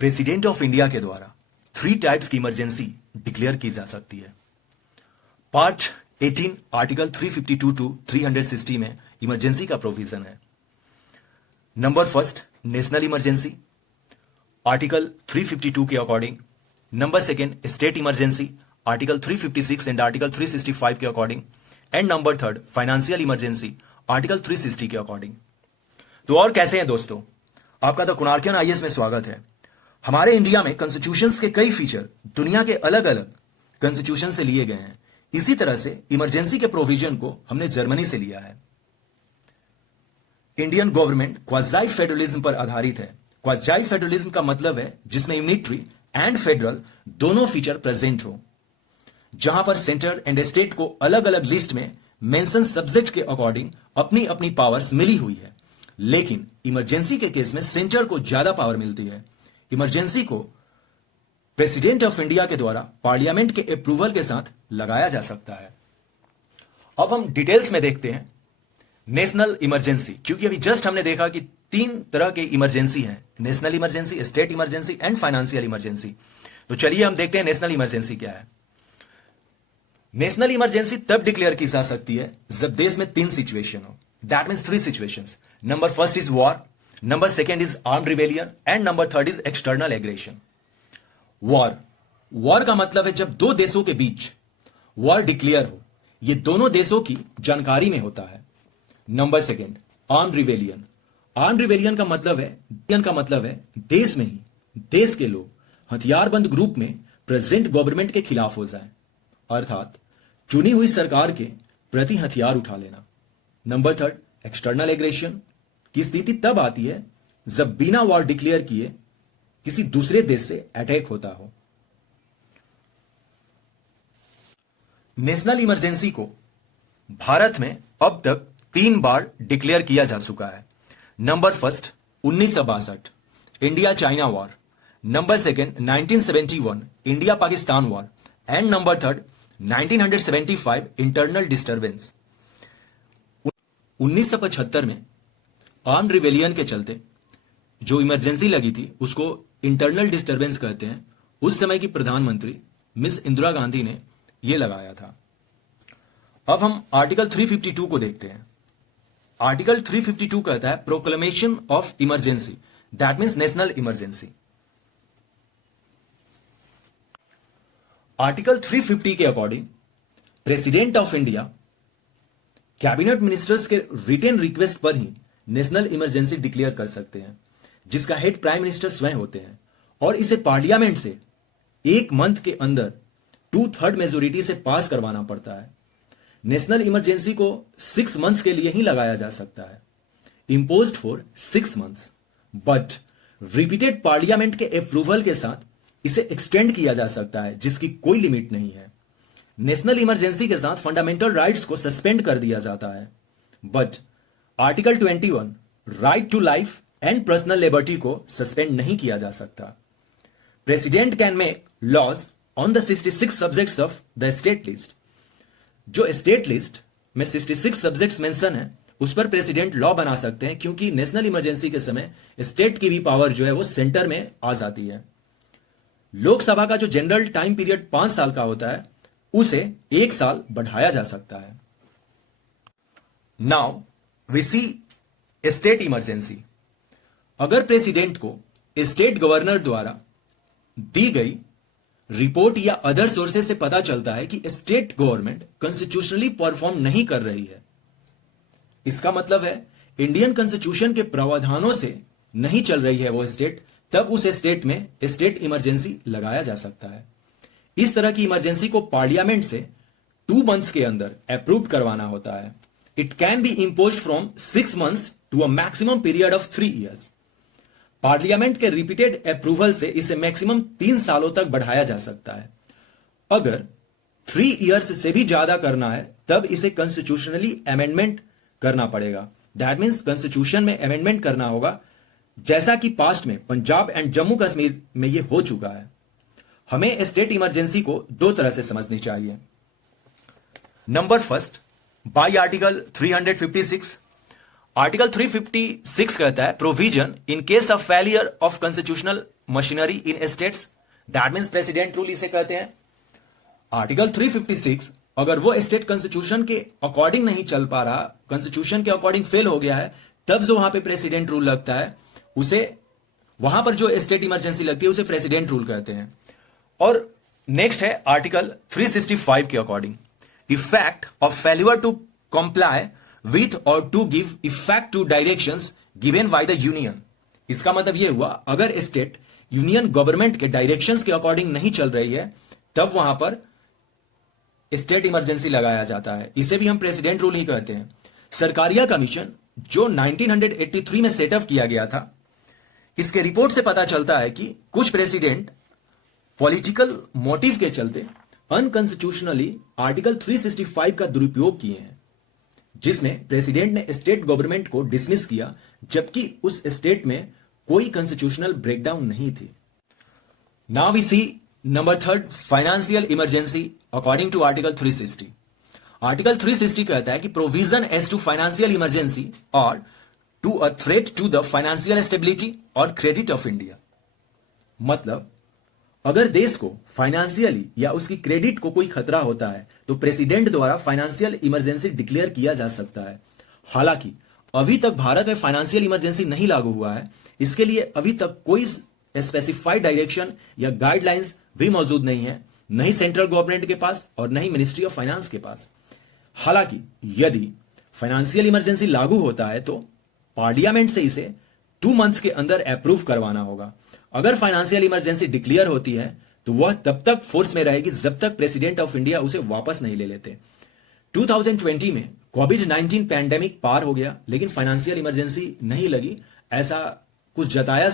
President of India के द्वारा 3 types की इमरजेंसी डिक्लेयर की जा सकती है। पार्ट 18 आर्टिकल 352 टू 360 में इमरजेंसी का प्रोविजन है। Number first national emergency article 352 के according, number second state emergency article 356 and article 365 के according, and number third financial emergency article 360 के अकॉर्डिंग। तो और कैसे हैं दोस्तों, आपका द कुनार्कियन आईएएस में स्वागत है। हमारे इंडिया में कॉन्स्टिट्यूशंस के कई फीचर दुनिया के अलग अलग कॉन्स्टिट्यूशन से लिए गए हैं। इसी तरह से इमरजेंसी के प्रोविजन को हमने जर्मनी से लिया है। इंडियन गवर्नमेंट क्वाजाई फेडरलिज्म पर आधारित है। क्वाजाई फेडरलिज्म का मतलब है जिसमें यूनिटरी एंड फेडरल दोनों फीचर प्रेजेंट हो, जहां पर सेंटर एंड स्टेट को अलग अलग लिस्ट में मेंशन सब्जेक्ट के अकॉर्डिंग अपनी अपनी पावर्स मिली हुई है। लेकिन इमरजेंसी के केस में सेंटर को ज्यादा पावर मिलती है। इमरजेंसी को प्रेसिडेंट ऑफ इंडिया के द्वारा पार्लियामेंट के अप्रूवल के साथ लगाया जा सकता है। अब हम डिटेल्स में देखते हैं नेशनल इमरजेंसी, क्योंकि अभी जस्ट हमने देखा कि 3 तरह के इमरजेंसी हैं, national emergency, state emergency and financial emergency. तो चलिए हम देखते हैं नेशनल इमरजेंसी क्या है। नेशनल इमरजेंसी तब डिक्लेयर की जा सकती है जब देश में 3 सिचुएशन हो, that means 3 situations. Number first is war, number second is armed rebellion and number third is external aggression. War का मतलब है जब 2 देशों के बीच वॉर डिक्लेयर हो, यह दोनों देशों की जानकारी में होता है। Number second armed rebellion. Armed rebellion का मतलब है देश में ही देश के लोग हथियारबंद ग्रुप में प्रेजेंट गवर्नमेंट के खिलाफ हो जाए, अर्थात चुनी हुई सरकार के प्रति हथियार उठा लेना। नंबर थर्ड एक्सटर्नल एग्रेशन की स्थिति तब आती है जब बिना वॉर डिक्लेयर किए किसी दूसरे देश से अटैक होता हो। नेशनल इमरजेंसी को भारत में अब तक 3 बार डिक्लेयर किया जा चुका है। Number first 1962 India China war, number second 1971 India Pakistan war and number third 1975 internal disturbance. 1975 में आर्म्ड रिबेलियन के चलते जो इमरजेंसी लगी थी उसको इंटरनल डिस्टर्बेंस कहते हैं। उस समय की प्रधानमंत्री मिस इंदिरा गांधी ने यह लगाया था। अब हम आर्टिकल 352 को देखते हैं। आर्टिकल 352 कहता है proclamation of emergency, that means national emergency. Article 350 के according president of India cabinet ministers के रिटेन रिक्वेस्ट पर ही नेशनल इमरजेंसी डिक्लेयर कर सकते हैं, जिसका हेड प्राइम मिनिस्टर स्वयं होते हैं, और इसे पार्लियामेंट से 1 मंथ के अंदर 2/3 मेजोरिटी से पास करवाना पड़ता है। नेशनल इमरजेंसी को 6 मंथ्स के लिए ही लगाया जा सकता है, imposed for 6 months, but repeated parliament के अप्रूवल के साथ इसे एक्सटेंड किया जा सकता है, जिसकी कोई लिमिट नहीं है। नेशनल इमरजेंसी के साथ फंडामेंटल राइट्स को सस्पेंड कर दिया जाता है, but article 21 right to life and personal liberty को सस्पेंड नहीं किया जा सकता। President can make laws on the 66 subjects of the state list. जो स्टेट लिस्ट में 66 सब्जेक्ट्स मेंशन है उस पर प्रेसिडेंट लॉ बना सकते हैं, क्योंकि नेशनल इमरजेंसी के समय स्टेट की भी पावर जो है वो सेंटर में आ जाती है। लोकसभा का जो जनरल टाइम पीरियड 5 साल का होता है उसे 1 साल बढ़ाया जा सकता है। Now we see state emergency. अगर प्रेसिडेंट को स्टेट गवर्नर द्वारा दी गई रिपोर्ट या अदर सोर्सेस से पता चलता है कि स्टेट गवर्नमेंट कॉन्स्टिट्यूशनली परफॉर्म नहीं कर रही है, इसका मतलब है इंडियन कॉन्स्टिट्यूशन के प्रावधानों से नहीं चल रही है वो स्टेट, तब उस स्टेट में स्टेट इमरजेंसी लगाया जा सकता है। इस तरह की इमरजेंसी को पार्लियामेंट से 2 मंथ्स के अंदर अप्रूव करवाना होता है। It can be imposed from 6 months to a maximum period of 3 years. Parliament के रिपीटेड अप्रूवल से इसे मैक्सिमम 3 सालों तक बढ़ाया जा सकता है। अगर 3 इयर्स से भी ज्यादा करना है तब इसे कॉन्स्टिट्यूशनली अमेंडमेंट करना पड़ेगा, दैट मीन्स कॉन्स्टिट्यूशन में अमेंडमेंट करना होगा, जैसा कि पास्ट में पंजाब एंड जम्मू कश्मीर में यह हो चुका है। हमें स्टेट इमरजेंसी को 2 तरह से समझनी चाहिए। Number first by article 356 article 356 कहता है provision in case of failure of constitutional machinery in states, that means president rule इसे कहते हैं। आर्टिकल 356 अगर वो स्टेट कॉन्स्टिट्यूशन के अकॉर्डिंग नहीं चल पा रहा, कॉन्स्टिट्यूशन के अकॉर्डिंग फेल हो गया है, तब जो वहां पे प्रेसिडेंट रूल लगता है उसे, वहां पर जो स्टेट इमरजेंसी लगती है उसे प्रेसिडेंट रूल कहते हैं। और नेक्स्ट है आर्टिकल 365 के according effect of failure to comply with और to give effect to directions given by the union. इसका मतलब यह हुआ अगर स्टेट यूनियन गवर्नमेंट के डायरेक्शंस के अकॉर्डिंग नहीं चल रही है तब वहां पर स्टेट इमरजेंसी लगाया जाता है, इसे भी हम प्रेसिडेंट रूल ही कहते हैं। सरकारिया कमीशन जो 1983 में सेटअप किया गया था, इसके रिपोर्ट से पता चलता है कि कुछ प्रेसिडेंट पॉलिटिकल मोटिव के चलते अनकॉन्स्टिट्यूशनली आर्टिकल 365 का दुरुपयोग किए हैं, जिसमें प्रेसिडेंट ने स्टेट गवर्नमेंट को डिसमिस किया जबकि उस स्टेट में कोई कॉन्स्टिट्यूशनल ब्रेकडाउन नहीं थी। Now we see number third, financial emergency according to article 360। Article 360 कहता है कि provision as to financial emergency और to a threat to the financial stability और क्रेडिट ऑफ इंडिया। मतलब अगर देश को फाइनेंशियली या उसकी क्रेडिट को कोई खतरा होता है तो प्रेसिडेंट द्वारा फाइनेंशियल इमरजेंसी डिक्लेयर किया जा सकता है। हालांकि अभी तक भारत में फाइनेंशियल इमरजेंसी नहीं लागू हुआ है, इसके लिए अभी तक कोई स्पेसिफाइड डायरेक्शन या गाइडलाइंस भी मौजूद नहीं है, नहीं सेंट्रल गवर्नमेंट के पास और नहीं मिनिस्ट्री ऑफ फाइनेंस के पास। हालांकि यदि फाइनेंशियल इमरजेंसी लागू होता है तो पार्लियामेंट से इसे 2 मंथ्स के अंदर अप्रूव करवाना होगा। अगर फाइनेंशियल इमरजेंसी डिक्लेयर होती है तो वह तब तक फोर्स में रहेगी जब तक प्रेसिडेंट ऑफ इंडिया उसे वापस नहीं ले लेते। 2020 में कोविड-19 पैंडेमिक पार हो गया लेकिन फाइनेंशियल इमरजेंसी नहीं लगी, ऐसा कुछ जताया